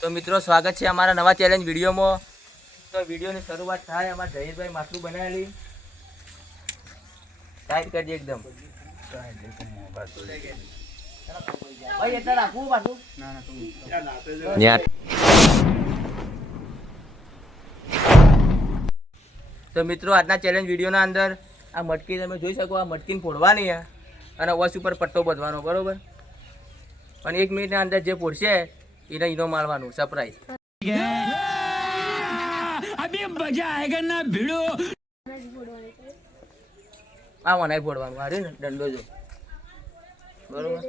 તો મિત્રો સ્વાગત છે અમારા નવા ચેલેન્જ વિડીયોમાં. તો વિડીયોની શરૂઆત થાય અમારા જયેશભાઈ માટલું બનાવેલી. ટાઈટ કરજે એકદમ. તો મિત્રો આજના ચેલેન્જ વિડીયોના અંદર આ મટકી તમે જોઈ શકો આ મટકીને ફોડવાની અને વસ ઉપર પટ્ટો બધવાનો બરાબર? અને એક મિનિટના અંદર જે ફોડશે એને ઈનો મારવાનું સરપ્રાઈઝ આ વનાઈ ફોડવાનું ને દંડો જો. બરોબર?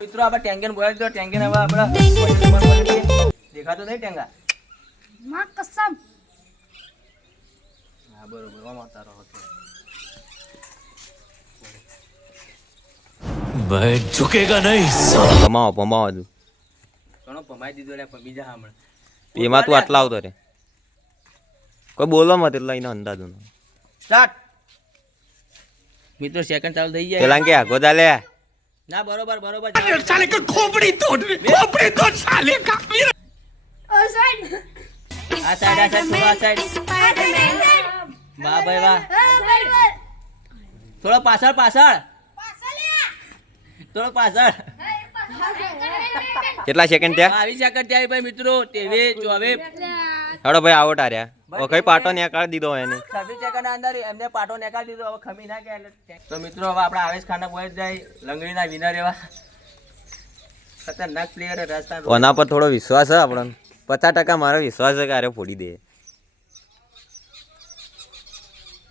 મિત્રો આપણે ટેંગન બોલાવી દો ટેંગન હવે આપણે દેખાતો નહીં ટેંગા? માં કસમ. હા બરોબર આમાં તારો હતો ભાઈ ઝુકેગા નહીં. પમાવો પમાવો તું ઘણો પમાઈ દીધો લે પણ બીજા હમણાં એમાં તું આટલા આવતો રે. કોઈ બોલો મત એટલે એનો અંદાજ નો. સ્ટાર્ટ મિત્રો સેકન્ડ ચાલુ થઈ જાય. પેલા કે આગો ચાલે ના બરોબર બરોબર. ચાલે કે ખોપડી તોડ ખોપડી તોડ ચાલે કાપી ઓ સાઈડ. આ સાઈડ આ સાઈડ આ સાઈડ. વાહ ભાઈ વાહ. થોડો પાછળ પાછળ. થોડો પાછળ. કેટલા સેકન્ડ થયા? આવી સેકન્ડ ત્યાં ભાઈ મિત્રો. ત્રેવીસ ચોવીસ હડો ભાઈ આવો ટાર્યા ઓ કઈ પાટો નેકાળ દીધો એને? છવ્વીસ સેકન્ડ અંદર એમને પાટો નેકાળ દીધો. હવે ખમી ના ગયા એટલે તો મિત્રો હવે આપણે આવેશ ખાના બોય જાય. લંગડીના વિનર એવા. ખતરનાક પ્લેયર રાજસ્થાન ઓના પર થોડો વિશ્વાસ છે આપણને પચાસ ટકા મારો વિશ્વાસ છે કે આરે ફોડી દે.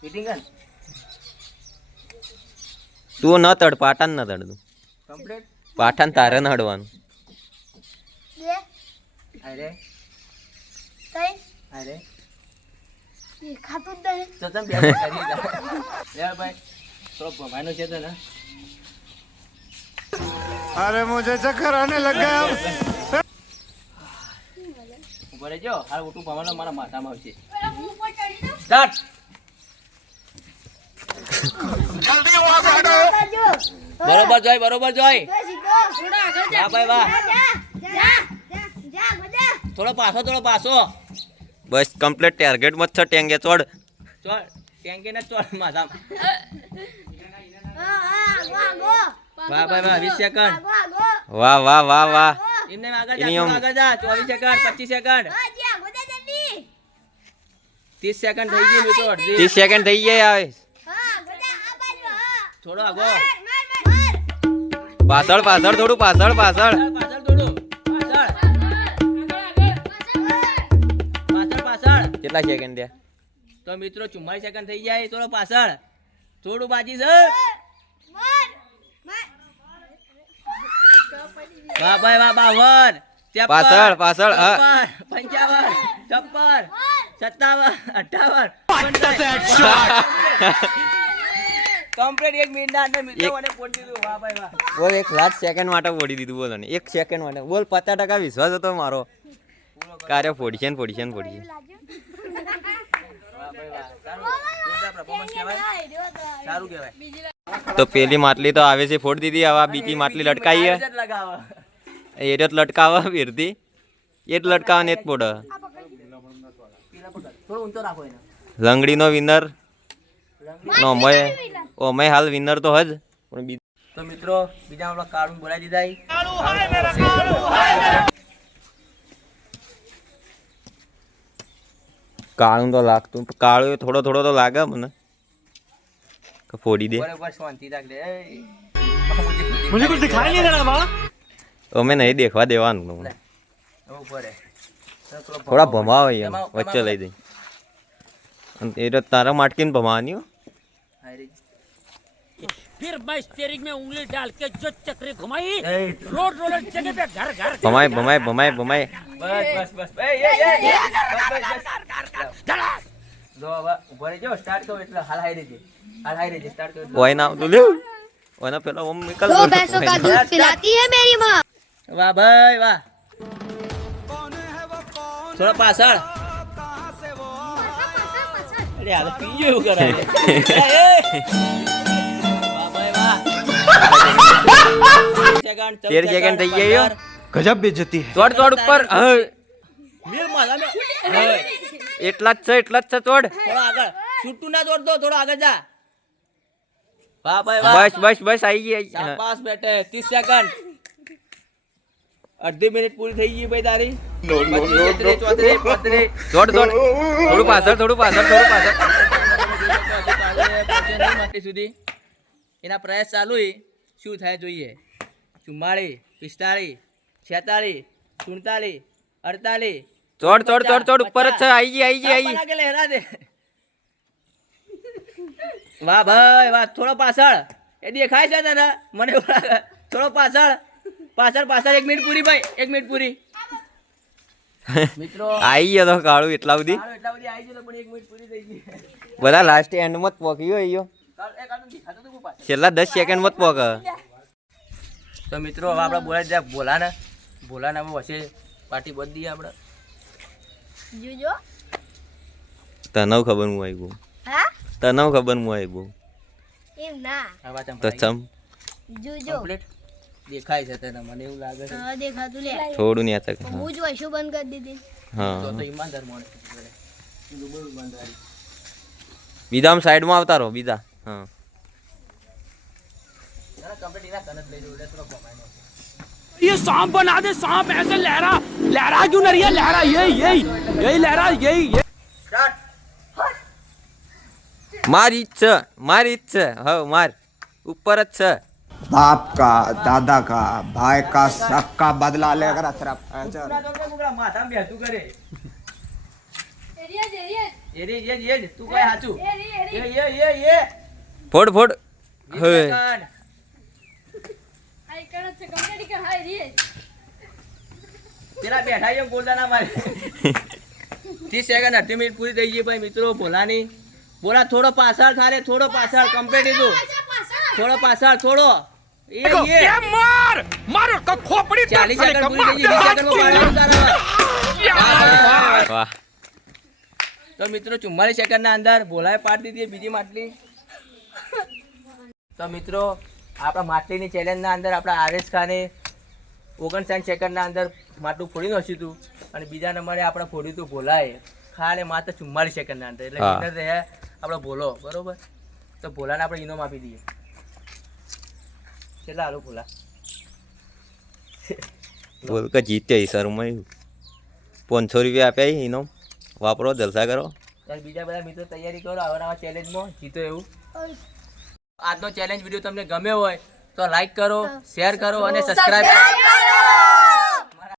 મીટિંગ તું ન તડ પાટા ન તડ તું કમ્પ્લીટ પાઠાન તારે નડવાનું. અરે અરે તો તમે તો ને. અરે મુજે ચક્કર આને લગા ઊભો રહેજો. હાલ ઉઠું ભમાનો મારા માથામાં આવશે. સ્ટાર્ટ. જલ્દી વાગડો બરોબર જોઈ બરોબર જોઈ વાહ ભાઈ વાહ. થોડો પાછો થોડો પાછો. બસ કમ્પ્લીટ ટાર્ગેટ મત છે ટેંગે ચોડ. ચોલ ટેન્કી ને ચોલ માથામાં. વાહ ભાઈ વાહ વીસ સેકન્ડ વાહ વાહ વાહ વાહ. એમને આગળ જા એની થોડું આમ- આગળ જા ચોવીસ સેકન્ડ પચીસ સેકન્ડ ત્રીસ સેકન્ડ થઈ ગયું મિત્રો અડધી ત્રીસ. સેકન્ડ થઈ જાય આવે થોડો આગો પાછળ પાછળ થોડું પાછળ પાછળ. કેટલા સેકન્ડ થયા? તો મિત્રો ચુમ્માલીસ સેકન્ડ થઈ જાય થોડો પાછળ. થોડું બાજી છે. વાહ ભાઈ વાહ બાવન પાછળ, પાછળ. પંચાવન છપ્પન સત્તાવન અઠાવન કમ્પ્લીટ એક મિનિટના અંદર મિત્રો મને પોડી દીધું. વાહ ભાઈ વાહ. બોલ એક લાસ્ટ સેકન્ડ માટે ફોડી દીધું બોલો ને એક સેકન્ડ માટે. બોલ પચાસ ટકા વિશ્વાસ હતો મારો. કાર્ય ફોડશે ને ફોડશે ને ફોડશે. તો પેલી માટલી તો આવે છે ફોડી દીધી હવે બીજી માટલી લગાવો. એ જ લટકાવે ફેરથી. એ જ લટકાવે ને જ પોડે લંગડીનો વિનર નો મય ઓ મય હાલ વિનર તો હજ. પણ બીજું તો મિત્રો બીજા આપણા કાળું બોલાવી દીધા. કાળું તો લાગતું. કાળું થોડો થોડો તો લાગે મને. ફોડી દે. મને કુછ દિખાઈ નહીં દેના માં અમે નહીં દેખવા દેવાનું તમને થોડા ભમાવે વચ્ચે લઈ દઈ એ તો તારા માટકીને ભમાવાની હો. फिर मैं स्टेरिंग में उंगली डाल के जो चक्री घुमाई એ, रोड रोलर जगह पे घर घर ભમાય ભમાય ભમાય ભમાય બસ બસ બસ એ, એ, એ, એ. બસ, બસ, બસ. જો હવે ઊભો રહેજો સ્ટાર્ટ કરો એટલે હાલ હાઈ રેજે હાલ હાઈ રેજે સ્ટાર્ટ કરો એટલે. ઓય ના આવતું લેવ ઓય ના પેલા ઓમ નિકલ दो भैंसों का दूध पिलाती है मेरी माँ વાહ ભાઈ વાહ થોડા પાછળ અરે હાલ પીજો એવું કરે તેર સેકન્ડ થઈ ગયો. ગજબ બેજતી તોડ તોડ ઉપર. એટલા જ છે એટલા જ છે તોડ. આગળ. છૂટું ના તોડ દો થોડો આગળ જા. બસ બસ બસ આવી ગઈ શાબાશ બેટે 30 સેકન્ડ અડધી મિનિટ પૂરી થઈ ગઈ ભાઈ તારી. દોડ દોડ. થોડું પાછળ થોડું પાછળ થોડું પાછળ. સુધી એના પ્રયાસ ચાલુ હોય શું થાય જોઈએ? ચુમ્માળીસ પિસ્તાળીસ છેતાળીસ સુડતાલીસ અડતાલીસ ચોડ ચોડ ચોડ ચોડ ઉપર જ છે. આઈ ગઈ આઈ ગઈ આઈ બના લહેરા દે. વાહ ભાઈ વાહ થોડો પાછળ. એ દેખાય છે તને મને થોડો પાછળ. પાછળ પાછળ એક મિનિટ પૂરી ભાઈ એક મિનિટ પૂરી. મિત્રો આવી ગયો તો કાળું એટલા સુધી. એટલા બધી આવી ગયો પણ એક મિનિટ પૂરી થઈ ગઈ. બધા લાસ્ટ એન્ડમાં જ પોક્યો આવ્યો છેલ્લા દસ સેકન્ડ મત પોક તો મિત્રો હવે આપણે બોલાય ત્યાં ભોલાને. ભોલાને હવે વચ્ચે પાર્ટી બધી દઈએ આપણે. જોજો. તને ખબર હું આવી ગયું હા? તને ખબર હું આવી ગયું એમ ના તો ચમ જોજો. કમ્પ્લીટ દેખાય છે તને મને એવું લાગે છે. હા દેખાતું લે. થોડું નહીં તક હું જ વૈશું બંધ કરી દીધી. હા. તો ઈમાનદાર માણસ છે બહુ ઈમાનદારી બીજા આમ સાઈડમાં આવતા રહો બીજા. હા ના, complete એના કન જ લઈ જવું, એટલે થોડો કમાઈ નો. ये सांप बना दे सांप ऐसे लहरा लहरा क्यों नहीं रही है लहरा यही यही यही लहरा यही यही Start. મારી જ છે મારી જ છે હવે માર ઉપર જ છે बाप का दादा का भाई का सबका बदला लेकर तेरा ના તો આપણે કોકના માથામાં બેઠું કરે. એ રે, એ જ, એ જ. તું કઈ સાચું? એ, એ, એ, એ. ફોડ ફોડ. હવે. પેલા બેઠા છે ના ત્રીસ સેકન્ડ અઢી મિનિટ પૂરી થઈ ગઈ મિત્રો ભોલાની બોલા થોડો પાછળ થારે થોડો પાછળ. કમ્પેટિટિવ થોડો પાછળ થોડો. એ એ. પૂરી થઈ ગઈ તો મિત્રો ચુમ્માલીસ સેકન્ડના અંદર ભોલાએ પાડી દીધી બીજી માટલી. તો મિત્રો આપણા માટલીની ચેલેન્જના અંદર આપણા આરએસ ખાને ઓગણસાઠ સેકન્ડના અંદર માટલું ફોડી નાખ્યું હતું અને બીજા નંબરે આપણે ફોડ્યું હતું ભોલાએ. ખાને માત્ર ચુમ્માલીસ સેકન્ડના અંદર. એટલે વિનર રહ્યા આપણો ભોલો. બરોબર? તો ભોલાને આપણે ઇનામ આપી દઈએ. કેટલા હાલો ભોલા? બોલ કે જીતે શર્મા પાંચસો રૂપિયા આપ્યા એનો વાપરો જલસા કરો. બીજા બધા મિત્રો તૈયારી કરો. આવા નવા ચેલેન્જમાં જીતો એવું. આજનો ચેલેન્જ વીડિયો તમને ગમ્યો હોય તો લાઈક કરો શેર કરો અને સબસ્ક્રાઈબ કરો.